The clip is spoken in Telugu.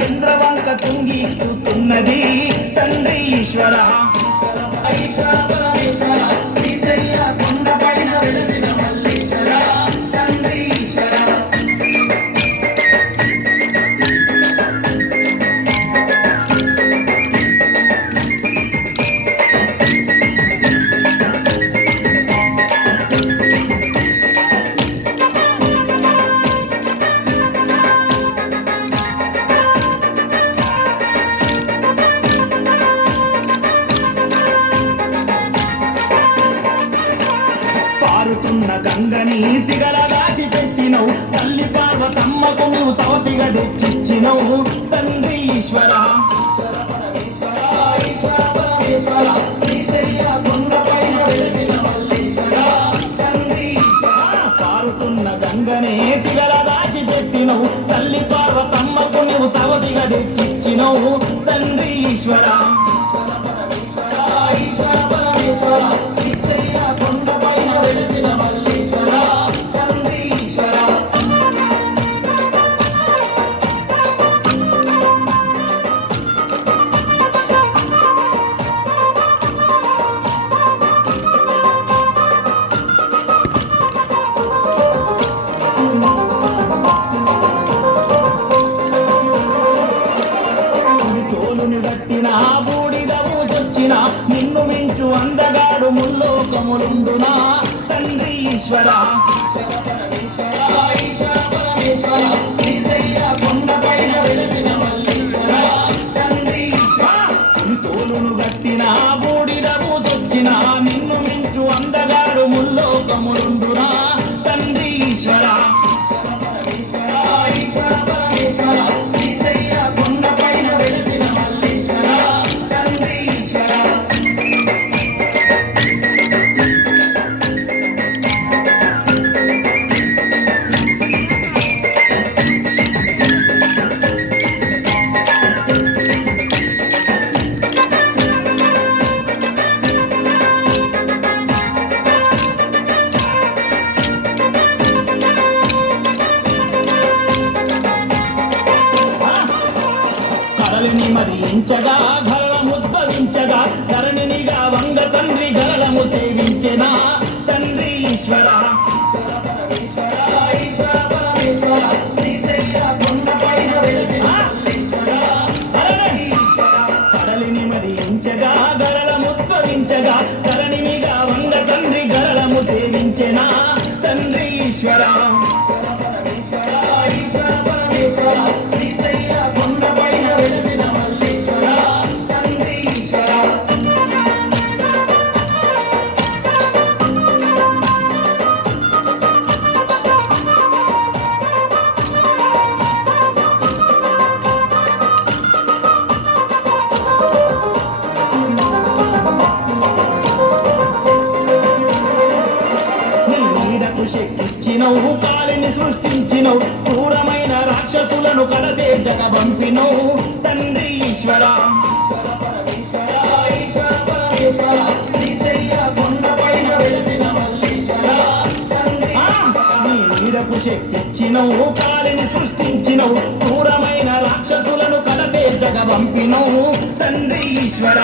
చంద్రవంక తుంగి చూస్తున్నది తండ్రి ఈశ్వర. గంగని సిగల దాచి పెట్టినవు తల్లి పార్వతమ్మకు నువ్వు సవతిగా తెచ్చిచ్చినవు తండ్రి ఈశ్వర. పారుతున్న గంగనే సిగల దాచి పెట్టినవు తల్లి పార్వతమ్మకు నువ్వు సవతిగా తెచ్చిచ్చినవు తండ్రి ఈశ్వర. నిన్ను మించు అందగాడు ముల్లోకములుండునా తండ్రి ఈశ్వర. తోలును గట్టిన బూడిదవు చొచ్చిన నిన్ను మించు అందగాడు ముల్లోకములుండునా తండ్రి ఈశ్వర. గరళని మరించగా గరళముద్భవించగా ధరణినిగా వంద తండ్రి గరళము సేవించెనా తండ్రి ఈశ్వర. గరళని మరించగా గరళముద్భవించగా ధరణినిగా వంద తండ్రి గరళము సేవించెనా తండ్రి ఈశ్వర. శక్తిచ్చినవు కాలిని సృష్టించినవు క్రూరమైన రాక్షసులను కడతేర్చక పంపినవు తండ్రి ఈశ్వర. నీ నీడకు శక్తిచ్చినవు కాలిని సృష్టించినవు క్రూరమైన రాక్షసులను కడతేర్చక పంపినవు తండ్రి ఈశ్వర.